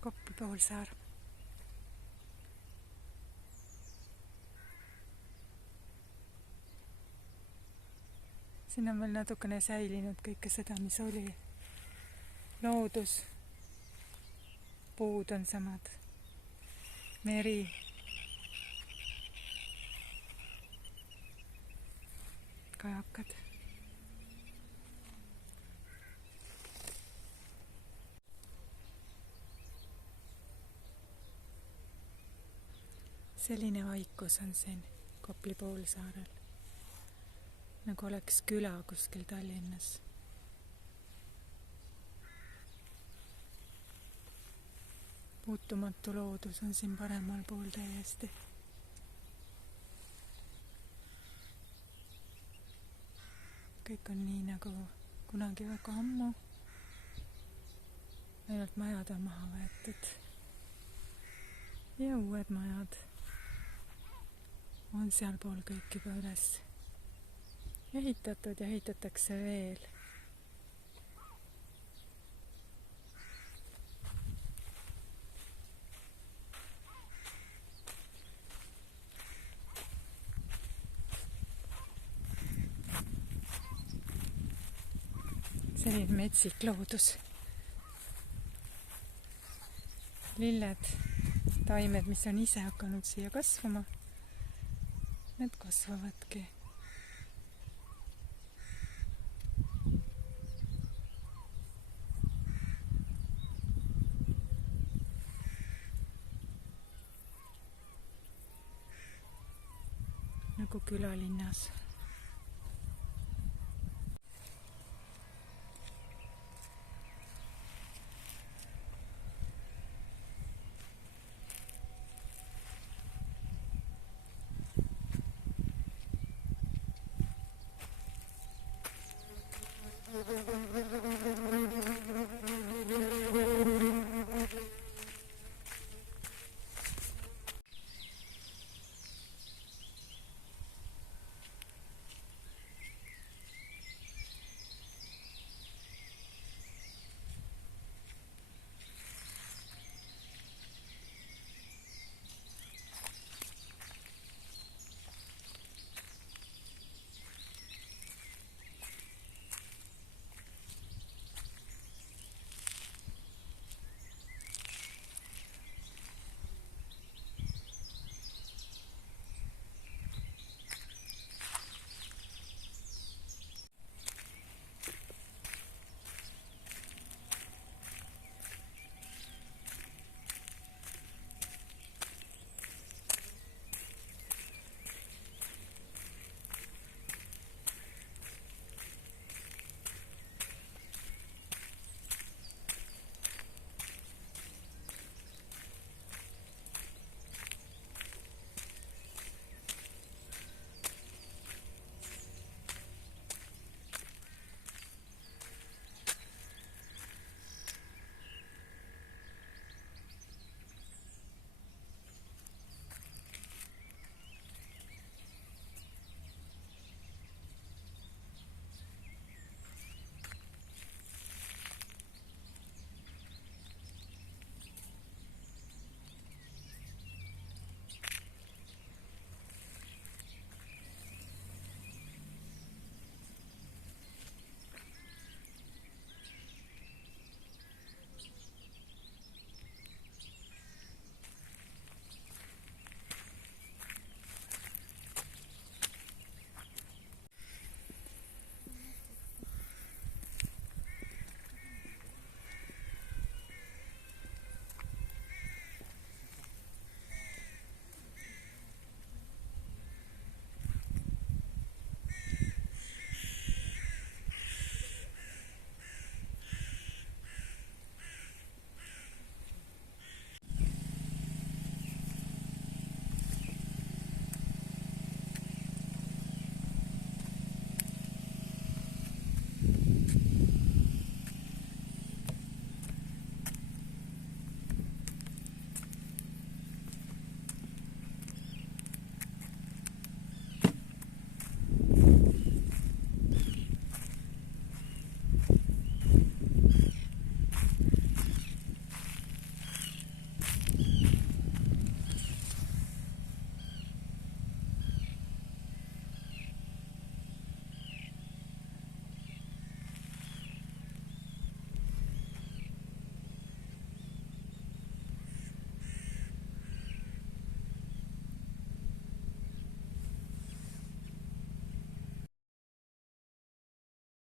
Kopli poolsaar. Siin on veel natukene säilinud kõike seda, mis oli. Loodus, puud on samad, meri. Kajakad. Selline vaikus on siin Kopli poolsaarel, nagu oleks küla kuskil Tallinnas. Puutumatu loodus on siin paremal pool täiesti. Kõik on nii nagu kunagi väga ammu. Ainult majad on maha võetud. Ja uued majad on sealpool kõik juba üles ehitatud ja ehitatakse veel. Selline metsik loodus. Lilled, taimed, mis on ise hakanud siia kasvama, need kasvavadki. Nagu külalinnas.